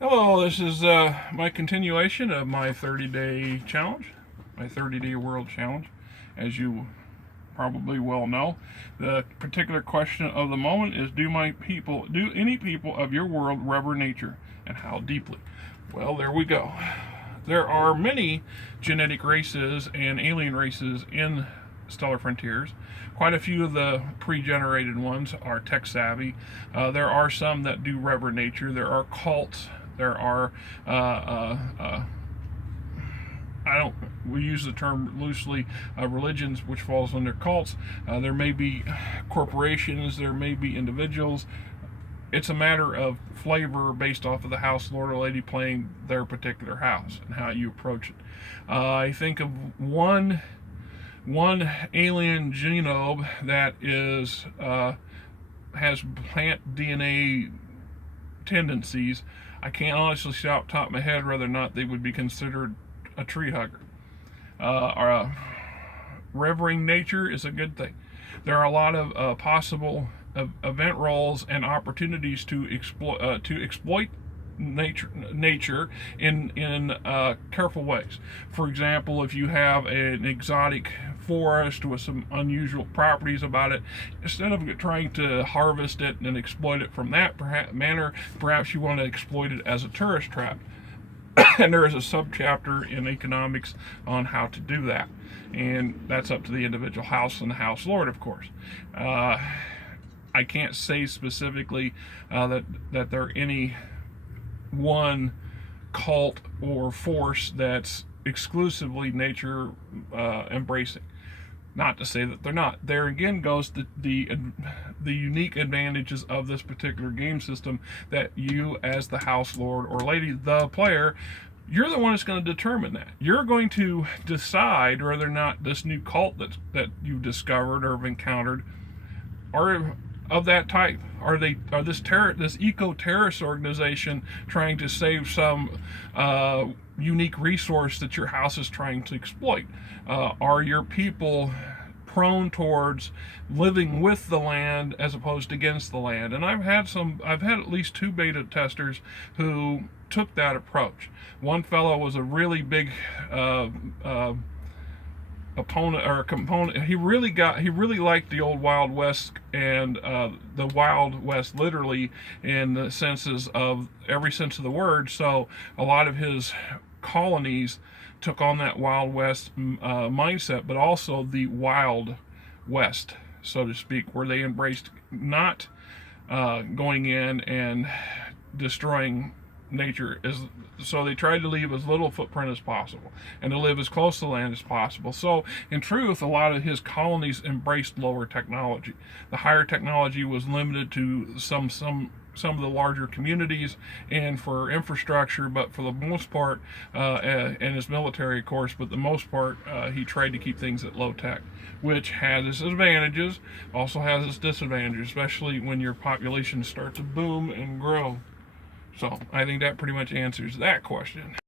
Hello, this is my continuation of my 30-day challenge, my 30-day world challenge. As you probably well know, the particular question of the moment is: do any people of your world rever nature, and how deeply? Well, there we go. There are many genetic races and alien races in Stellar Frontiers. Quite a few of the pre-generated ones are tech savvy. There are some that do rever nature. There are cults. There are I don't. We use the term loosely. Religions, which falls under cults. There may be corporations. There may be individuals. It's a matter of flavor based off of the house lord or lady playing their particular house and how you approach it. I think of one alien genome that is has plant DNA tendencies. I can't honestly say off the top of my head whether or not they would be considered a tree hugger. Revering nature is a good thing. There are a lot of possible event roles and opportunities to exploit nature in careful ways. For example, if you have an exotic forest with some unusual properties about it, instead of trying to harvest it and exploit it from that manner, perhaps you want to exploit it as a tourist trap. And there is a subchapter in economics on how to do that, and that's up to the individual house and the house lord, of course. I can't say specifically that there are any one cult or force that's exclusively nature embracing. Not to say that they're not. There again goes the unique advantages of this particular game system, that you, as the house lord or lady, the player, you're the one that's going to determine that. You're going to decide whether or not this new cult that you've discovered or have encountered are of that type. Are this eco-terrorist organization trying to save some unique resource that your house is trying to exploit? Are your people prone towards living with the land as opposed to against the land? And I've had at least two beta testers who took that approach. One fellow was a really big opponent or a component. He really liked the old Wild West, and the Wild West literally in the senses of every sense of the word. So a lot of his colonies took on that Wild West mindset, but also the Wild West, so to speak, where they embraced not going in and destroying nature. So they tried to leave as little footprint as possible and to live as close to the land as possible. So in truth, a lot of his colonies embraced lower technology. The higher technology was limited to some of the larger communities and for infrastructure, but for the most part, and his military, of course, but the most part, he tried to keep things at low tech, which has its advantages, also has its disadvantages, especially when your population starts to boom and grow. So I think that pretty much answers that question.